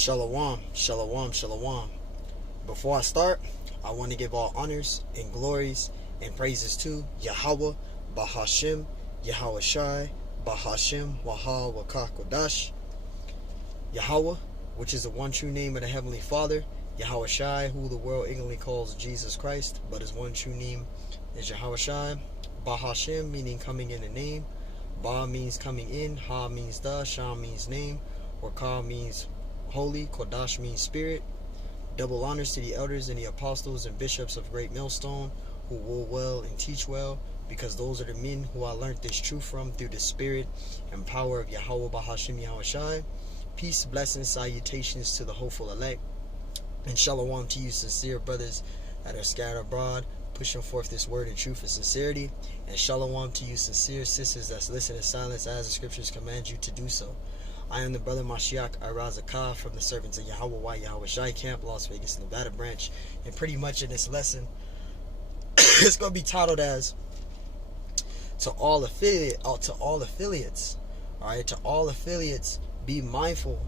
Shalom, shalom, shalom. Before I start, I want to give all honors and glories and praises to YAHAWAH, BAHASHAM, YAHAWASHI, BAHASHAM, YAHAWAH, QADASH. YAHAWAH, which is the one true name of the Heavenly Father. YAHAWASHI, who the world ignorantly calls Jesus Christ, but his one true name is YAHAWASHI. BAHASHAM, meaning coming in the name. Ba means coming in, Ha means the, Sham means name, RACHAA means holy, QADASH means spirit. Double honors to the elders and the apostles and bishops of Greatmilestone, who rule well and teach well, because those are the men who I learned this truth from through the spirit and power of YAHAWAH, BAHASHAM, YAHAWASHI. Peace, blessings, salutations to the hopeful elect, and shalom to you sincere brothers that are scattered abroad, pushing forth this word in truth and sincerity, and shalom to you sincere sisters that's listening in silence as the scriptures command you to do so. I am the brother Mashiach RACHAA from the servants of YAHAWAH, YAHAWASHI camp, Las Vegas, Nevada branch. And pretty much in this lesson, it's going to be titled as to all affiliates. All right, to all affiliates, be mindful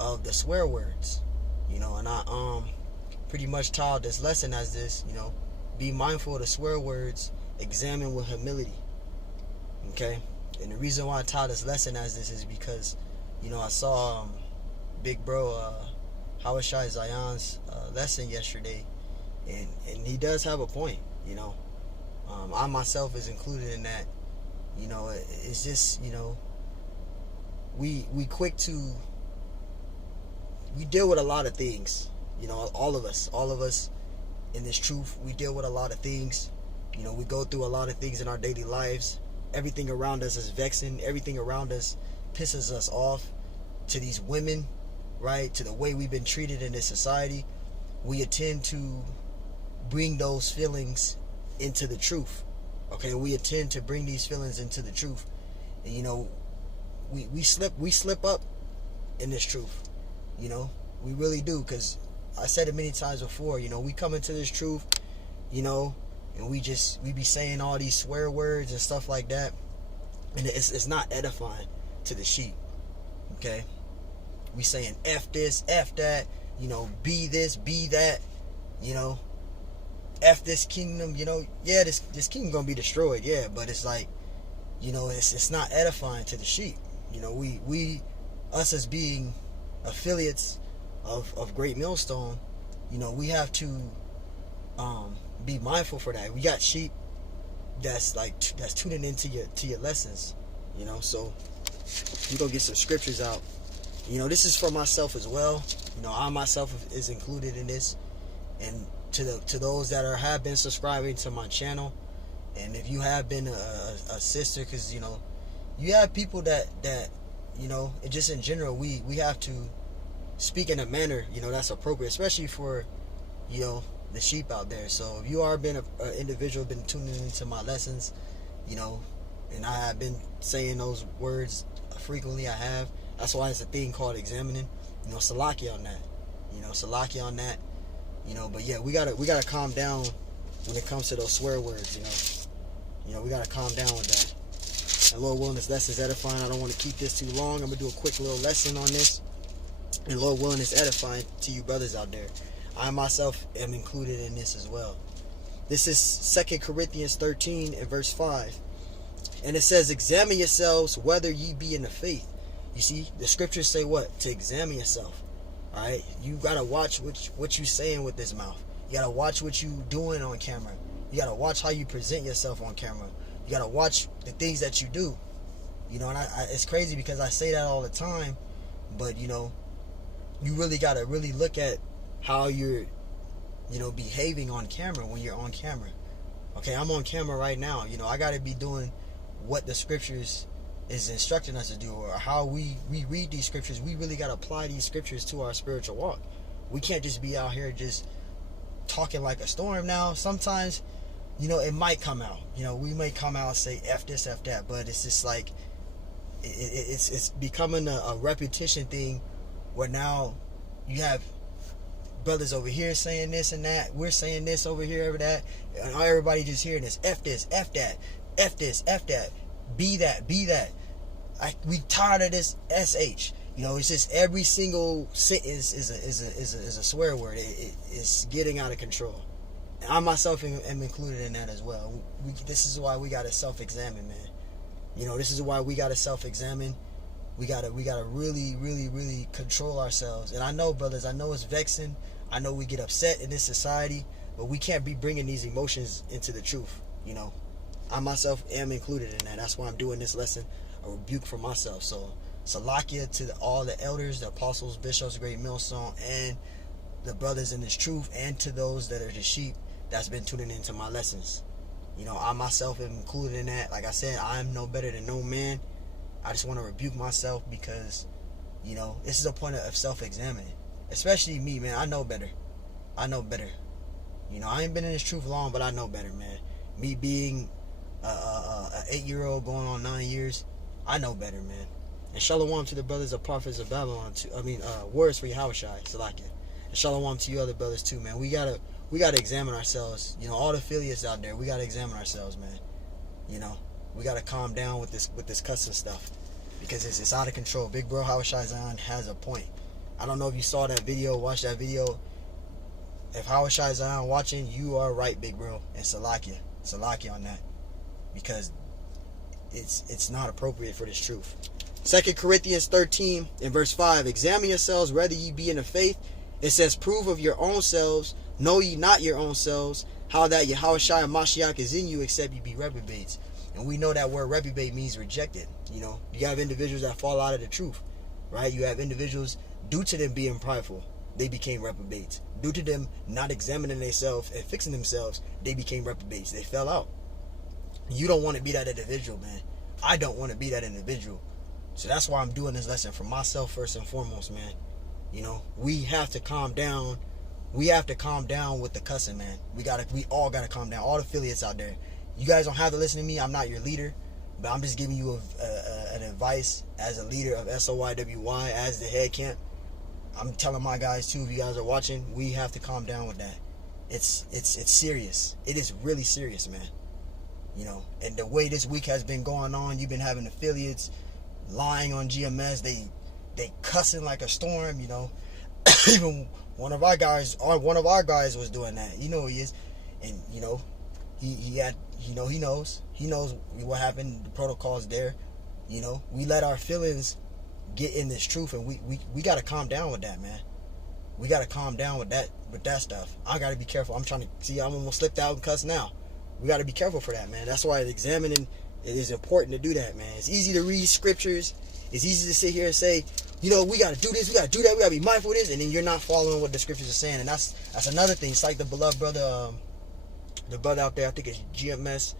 of the swear words. And I pretty much titled this lesson as this. Be mindful of the swear words. Examine with humility. Okay, and the reason why I titled this lesson as this is because I saw big bro Hawashai Zion's lesson yesterday, and he does have a point. I myself is included in that. It's just we quick to, we deal with a lot of things. All of us in this truth, we deal with a lot of things. We go through a lot of things in our daily lives. Everything around us is vexing. Everything around us pisses us off. To these women, right? To the way we've been treated in this society. We attend to bring those feelings into the truth. Okay, we attend to bring these feelings into the truth. And we slip up in this truth. We really do, because I said it many times before. We come into this truth, and we be saying all these swear words and stuff like that, and it's not edifying to the sheep. Okay, we saying F this, F that, be this, be that, F this kingdom, yeah, this kingdom gonna be destroyed, yeah, but it's like, it's not edifying to the sheep. Us as being affiliates of Greatmilestone, we have to be mindful for that. We got sheep that's tuning into your lessons, so we're gonna get some scriptures out. This is for myself as well. I myself is included in this, and to those that have been subscribing to my channel, and if you have been a sister, because you have people that and just in general, we have to speak in a manner that's appropriate, especially for the sheep out there. So if you are been an individual been tuning into my lessons, and I have been saying those words frequently, I have. That's why it's a thing called examining. Salaki on that. Salaki on that. But yeah, we gotta calm down when it comes to those swear words. We gotta calm down with that. And Lord willing, this lesson is edifying. I don't want to keep this too long. I'm gonna do a quick little lesson on this. And Lord willing, it's edifying to you brothers out there. I myself am included in this as well. This is 2 Corinthians 13 and verse 5. And it says, examine yourselves whether ye be in the faith. You see, the scriptures say what? To examine yourself. Alright? You gotta watch what you saying with this mouth. You gotta watch what you doing on camera. You gotta watch how you present yourself on camera. You gotta watch the things that you do. And it's crazy because I say that all the time, but you really gotta really look at how you're behaving on camera when you're on camera. Okay, I'm on camera right now. I gotta be doing what the scriptures is instructing us to do, or how we read these scriptures. We really gotta apply these scriptures to our spiritual walk. We can't just be out here just talking like a storm. Now sometimes it might come out. We may come out and say F this, F that, but it's just like it's becoming a repetition thing, where now you have brothers over here saying this and that, we're saying this over here, over that, and everybody just hearing this F this, F that, F this, F that, be that, be that. We tired of this SH. You know, it's just every single sentence is a swear word. It's getting out of control. And I myself am included in that as well. This is why we gotta self-examine, man. You know, this is why we gotta self-examine. We gotta really, really, really control ourselves. And I know, brothers, I know it's vexing. I know we get upset in this society, but we can't be bringing these emotions into the truth. You know, I myself am included in that. That's why I'm doing this lesson, a rebuke for myself. So, Salakia to all the elders, the apostles, bishops, Greatmilestone, and the brothers in this truth, and to those that are the sheep that's been tuning into my lessons. You know, I myself am included in that. Like I said, I'm no better than no man. I just want to rebuke myself because, you know, this is a point of self-examining. Especially me, man. I know better. I know better. You know, I ain't been in this truth long, but I know better, man. Me being a 8-year-old going on 9 years, I know better, man. And shalom to the brothers of prophets of Babylon, words for YAHAWASHI, Salakia. And shalom to you other brothers too, man. We gotta examine ourselves. You know, all the affiliates out there, we gotta examine ourselves, man. You know, we gotta calm down with this cussing stuff, because it's out of control. Big bro YAHAWASHI Zion has a point. I don't know if you saw that video, watched that video. If YAHAWASHI Zion watching, you are right, big bro. And Salakia on that, because it's not appropriate for this truth. 2 Corinthians 13 and verse 5, examine yourselves whether ye be in the faith. It says, prove of your own selves, know ye not your own selves, how that Yahawashi and Mashiach is in you, except ye be reprobates. And we know that word reprobate means rejected. You know, you have individuals that fall out of the truth, right? You have individuals, due to them being prideful, they became reprobates. Due to them not examining themselves and fixing themselves, they became reprobates. They fell out. You don't want to be that individual, man. I don't want to be that individual. So that's why I'm doing this lesson for myself first and foremost, man. You know, we have to calm down. We have to calm down with the cussing, man. We all gotta calm down. All the affiliates out there. You guys don't have to listen to me. I'm not your leader, but I'm just giving you an advice as a leader of SOYWY, as the head camp. I'm telling my guys too, if you guys are watching, we have to calm down with that. It's serious. It is really serious, man. You know, and the way this week has been going on, you've been having affiliates lying on GMS, they cussing like a storm, you know. Even one of our guys was doing that. You know who he is. And you know, he knows what happened, the protocol's there. You know, we let our feelings get in this truth, and we gotta calm down with that, man. We gotta calm down with that stuff. I gotta be careful. I'm almost slipped out and cuss now. We gotta be careful for that, man. That's why examining, it is important to do that, man. It's easy to read scriptures. It's easy to sit here and say, you know, we got to do this, we got to do that, we got to be mindful of this, and then you're not following what the scriptures are saying. And that's another thing. It's like the beloved brother, the brother out there, I think it's GMS,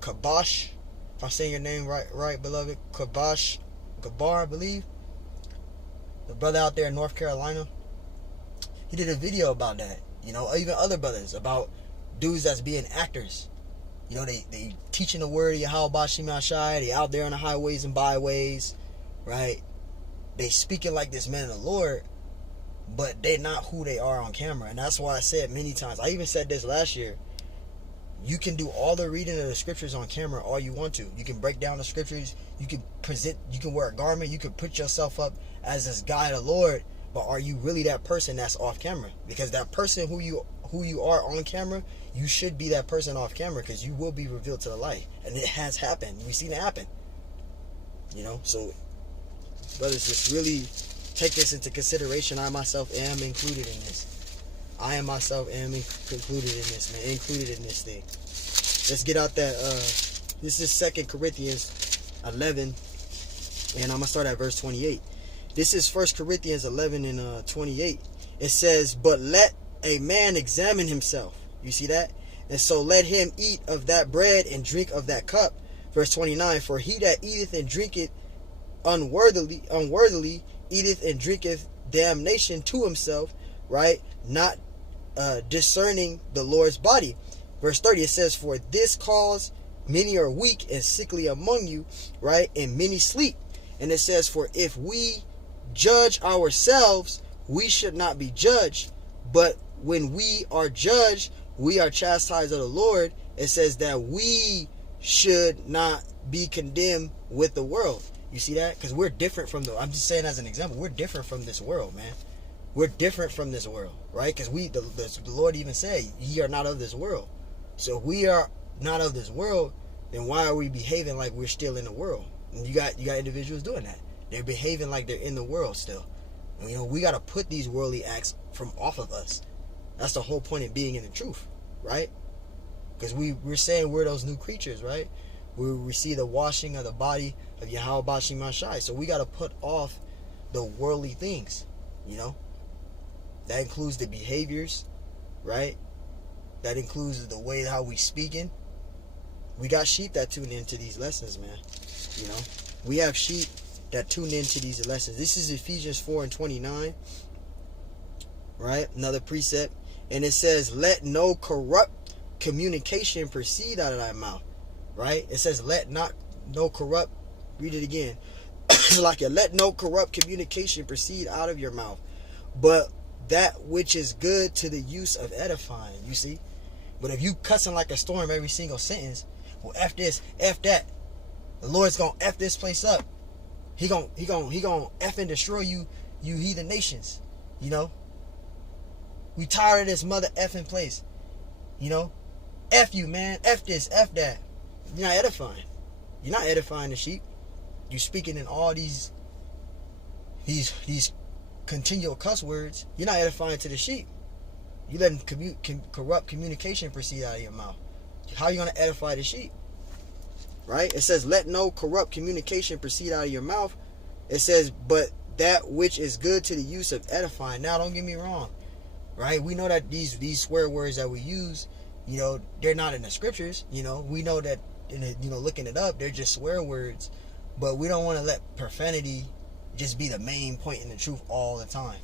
QADASH, if I'm saying your name right, beloved, Gabar, I believe. The brother out there in North Carolina, he did a video about that. You know, even other brothers, about dudes that's being actors. You know, they teaching the word of YAHAWASHI, they out there on the highways and byways, right? They speaking like this man of the Lord, but they're not who they are on camera. And that's why I said many times, I even said this last year, you can do all the reading of the scriptures on camera all you want to. You can break down the scriptures, you can present, you can wear a garment, you can put yourself up as this guy of the Lord, but are you really that person that's off camera? Because that person who you are on camera, you should be that person off camera, because you will be revealed to the light. And it has happened. We've seen it happen. You know, so brothers, just really take this into consideration. I myself am included in this. I myself am included in this, man. Included in this thing. Let's get out that. This is 2 Corinthians 11, and I'm gonna start at verse 28. This is 1 Corinthians 11 and 28. It says, "But let a man examine himself." You see that? "And so let him eat of that bread and drink of that cup." Verse 29. "For he that eateth and drinketh unworthily eateth and drinketh damnation to himself," right? "Not discerning the Lord's body." Verse 30, it says, "For this cause many are weak and sickly among you," right? "And many sleep." And it says, "For if we judge ourselves, we should not be judged. But when we are judged, we are chastised of the Lord." It says that we should not be condemned with the world. You see that? Because we're different from I'm just saying as an example, we're different from this world, man. We're different from this world, right? Because the Lord even said, ye are not of this world. So if we are not of this world, then why are we behaving like we're still in the world? And you got individuals doing that. They're behaving like they're in the world still. And, you know, we got to put these worldly acts from off of us. That's the whole point of being in the truth, right? Because we're saying we're those new creatures, right? We receive the washing of the body of YAHAWASHI. So we got to put off the worldly things, you know? That includes the behaviors, right? That includes the way how we speaking. We got sheep that tune into these lessons, man. You know? We have sheep that tune into these lessons. This is Ephesians 4:29, right? Another precept. And it says, let no corrupt communication proceed out of thy mouth, right? It says, no corrupt, read it again. Like it, let no corrupt communication proceed out of your mouth, but that which is good to the use of edifying. You see? But if you cussing like a storm every single sentence, well, F this, F that, the Lord's gonna F this place up. He gonna F and destroy you heathen nations. You know? We tired of this mother effing place. You know? F you, man. F this, F that. You're not edifying. You're not edifying the sheep. You speaking in all these continual cuss words. You're not edifying to the sheep. You letting corrupt communication proceed out of your mouth. How are you going to edify the sheep? Right? It says, let no corrupt communication proceed out of your mouth. It says, but that which is good to the use of edifying. Now, don't get me wrong. Right? We know that these swear words that we use, you know, they're not in the scriptures. You know, we know that, looking it up, they're just swear words. But we don't want to let profanity just be the main point in the truth all the time.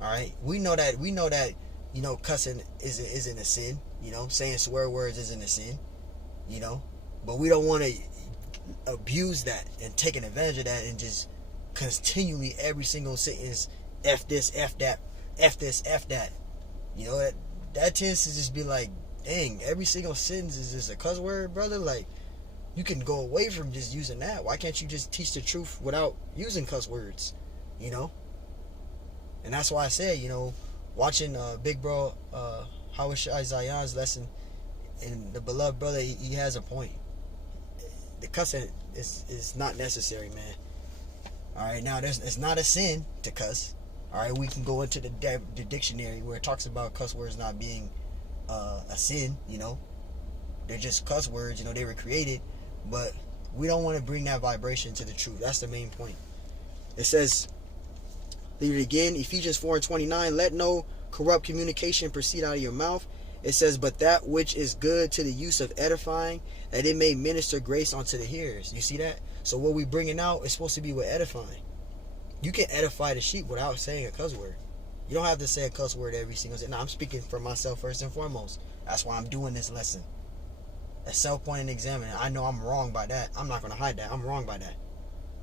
All right? We know that, you know, cussing isn't a sin. You know, saying swear words isn't a sin. You know, but we don't want to abuse that and taking advantage of that and just continually every single sentence F this, F that, F this, F that. You know, that tends to just be like, dang, every single sentence is just a cuss word, brother. Like, you can go away from just using that. Why can't you just teach the truth without using cuss words? You know? And that's why I say, you know, watching big bro YAHAWASHI Zion's lesson, and the beloved brother, he has a point. The cussing is not necessary, man. All right, now it's not a sin to cuss. All right, we can go into the dictionary where it talks about cuss words not being a sin. You know, they're just cuss words. You know, they were created, but we don't want to bring that vibration to the truth. That's the main point. It says, read it again, Ephesians 4:29. Let no corrupt communication proceed out of your mouth. It says, but that which is good to the use of edifying, that it may minister grace unto the hearers. You see that? So what we bringing out is supposed to be with edifying. You can edify the sheep without saying a cuss word. You don't have to say a cuss word every single day. Now, I'm speaking for myself first and foremost. That's why I'm doing this lesson. A self-pointing examining. I know I'm wrong by that. I'm not going to hide that. I'm wrong by that.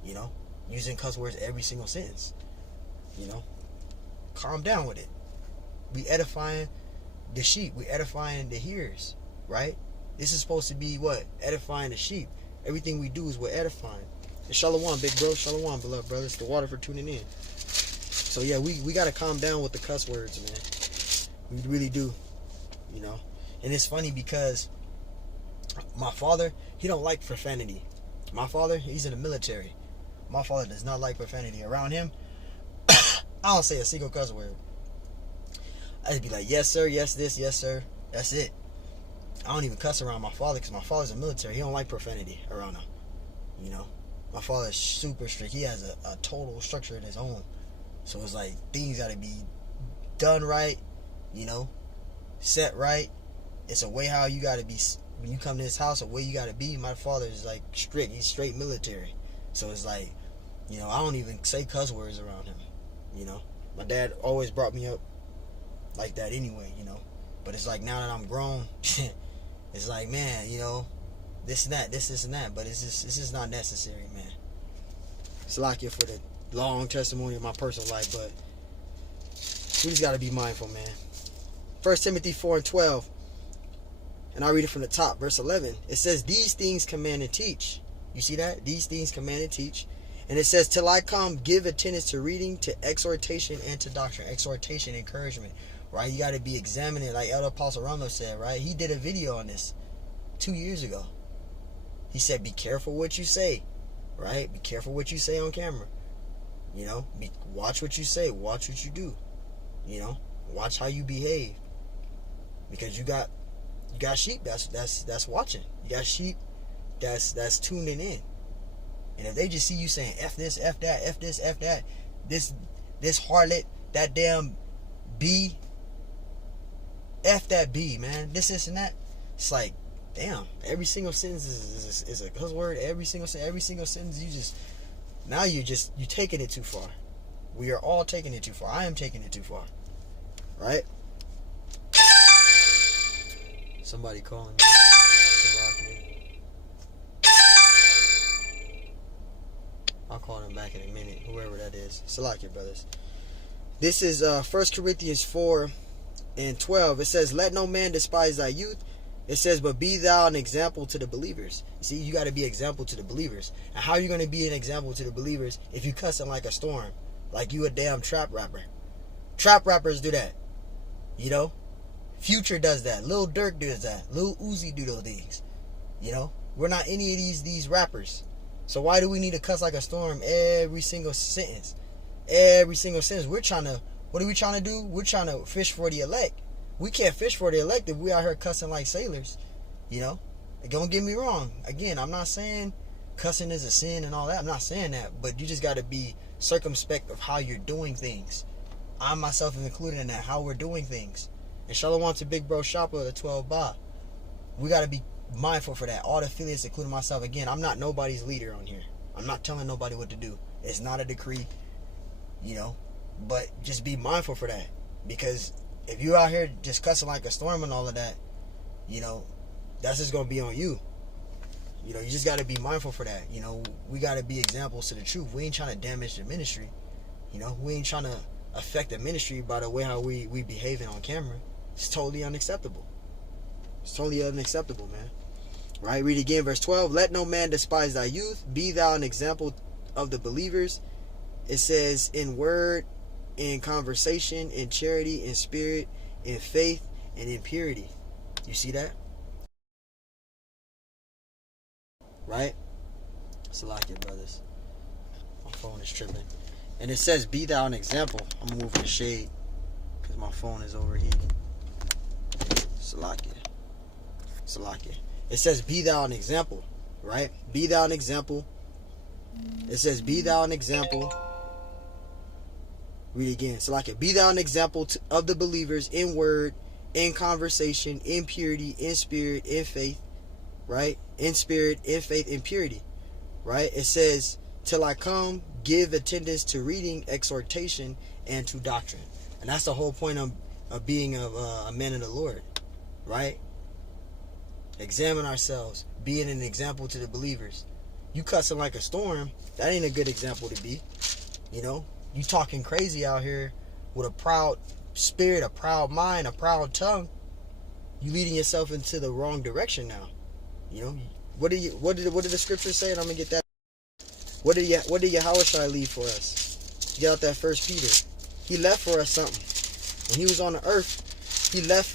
You know? Using cuss words every single sentence. You know? Calm down with it. We edifying the sheep. We edifying the hearers. Right? This is supposed to be what? Edifying the sheep. Everything we do is we're edifying. And shalom, big bro. Shalom, beloved brothers. The water for tuning in. So yeah, we got to calm down with the cuss words, man. We really do. You know? And it's funny because my father, he don't like profanity. My father, he's in the military. My father does not like profanity. Around him, I don't say a single cuss word. I just be like, yes sir, yes this, yes sir. That's it. I don't even cuss around my father because my father's in the military. He don't like profanity around him. You know, my father's super strict. He has a total structure of his own. So it's like things got to be done right, you know, set right. It's a way how you got to be when you come to his house. A way you got to be. My father is like strict. He's straight military. So it's like, you know, I don't even say cuss words around him. You know, my dad always brought me up like that anyway. You know, but it's like now that I'm grown. It's like, man, you know, this and that, this and that, but it's just not necessary, man. It's like here for the long testimony of my personal life, but we just got to be mindful, man. 1 Timothy 4:12, and I'll read it from the top, verse 11. It says, these things command and teach. You see that? These things command and teach. And it says, till I come, give attendance to reading, to exhortation, and to doctrine. Exhortation, encouragement, right? You got to be examining, like Elder Apostle Ramos said, right? He did a video on this 2 years ago. He said, be careful what you say, right? Be careful what you say on camera. You know, watch what you say, watch what you do. You know, watch how you behave, because you got sheep that's watching. You got sheep that's tuning in. And if they just see you saying F this, F that, F this, F that, this harlot, that damn B, F that B, man, this and that, it's like, damn, every single sentence is a cuss word. Every single sentence, you're taking it too far. We are all taking it too far. I am taking it too far. Right? Somebody calling me. I'll call them back in a minute, whoever that is. Salakia, brothers. This is 1 Corinthians 4:12. It says, let no man despise thy youth. It says, but be thou an example to the believers. See, you got to be an example to the believers. And how are you going to be an example to the believers if you cussing like a storm? Like you a damn trap rapper. Trap rappers do that. You know? Future does that. Lil Durk does that. Lil Uzi do those things. You know? We're not any of these rappers. So why do we need to cuss like a storm every single sentence? Every single sentence. What are we trying to do? We're trying to fish for the elect. We can't fish for the elect if we out here cussing like sailors. You know? Don't get me wrong. Again, I'm not saying cussing is a sin and all that. I'm not saying that. But you just got to be circumspect of how you're doing things. I myself am included in that, how we're doing things. And Shalom to Big Bro Shopper, the 12 Ba. We got to be mindful for that. All the affiliates, including myself. Again, I'm not nobody's leader on here. I'm not telling nobody what to do. It's not a decree, you know. But just be mindful for that. Because if you out here just cussing like a storm and all of that, you know, that's just going to be on you. You know, you just got to be mindful for that. You know, we got to be examples to the truth. We ain't trying to damage the ministry. You know, we ain't trying to affect the ministry by the way how we behaving on camera. It's totally unacceptable. It's totally unacceptable, man. Right? Read again, verse 12. Let no man despise thy youth. Be thou an example of the believers. It says, in word, in conversation, in charity, in spirit, in faith, and in purity. You see that? Right? Salakia, brothers. My phone is tripping. And it says, be thou an example. I'm moving the shade because my phone is overheating. Salakia. Salakia. It says, be thou an example. Right? Be thou an example. It says, be thou an example. Read again. Salakia. Be thou an example of the believers in word, in conversation, in purity, in spirit, in faith. Right? In spirit, in faith, in purity. Right? It says, till I come, give attendance to reading, exhortation, and to doctrine. And that's the whole point of being a man of the Lord. Right? Examine ourselves. Being an example to the believers. You cussing like a storm, that ain't a good example to be. You know? You talking crazy out here with a proud spirit, a proud mind, a proud tongue. You leading yourself into the wrong direction now. You know? What did the scripture say? And I'm gonna get that. What did YAHAWASHI leave for us? Get out that 1 Peter. He left for us something. When he was on the earth, he left